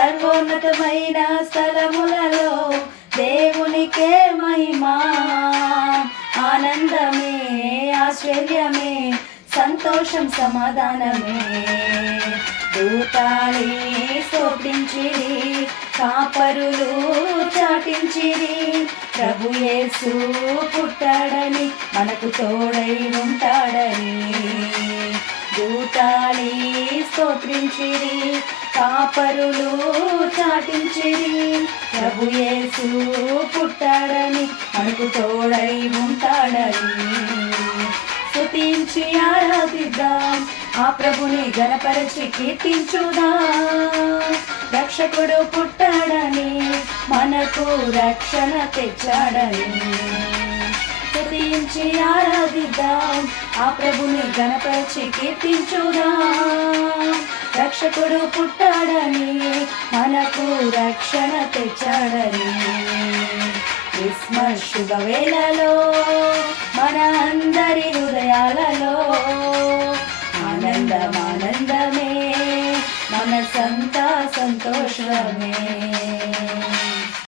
సర్వోన్నతమైన స్థలములలో దేవునికే మహిమా. ఆనందమే, ఆశ్చర్యమే, సంతోషం, సమాధానమే. దూతాలే స్తోత్రించిరి, కాపరులు చాటించిరి, ప్రభు యేసు పుట్టాడని, మనకు తోడై ఉంటాడని. దూతాలే స్తోత్రించిరి, కాపరులు చాటించిరి, ప్రభు యేసు పుట్టాడని, మనకు తోడై ఉంటాడని. స్తుతించి ఆరాధిద్దాం, ఆ ప్రభుని గణపరచి కీర్తించుదాం. రక్షకుడు పుట్టాడని, మనకు రక్షణ తెచ్చాడని. స్తుతించి ఆరాధిద్దాం, ఆ ప్రభుని గణపరచి కీర్తించుదాం. రక్షకుడు పుట్టాడని, మనకు రక్షణ తెచ్చాడని. క్రిస్మస్ శుభవేళలో మన అందరి హృదయాలలో ఆనందమే, మనసంతా సంతోషమే.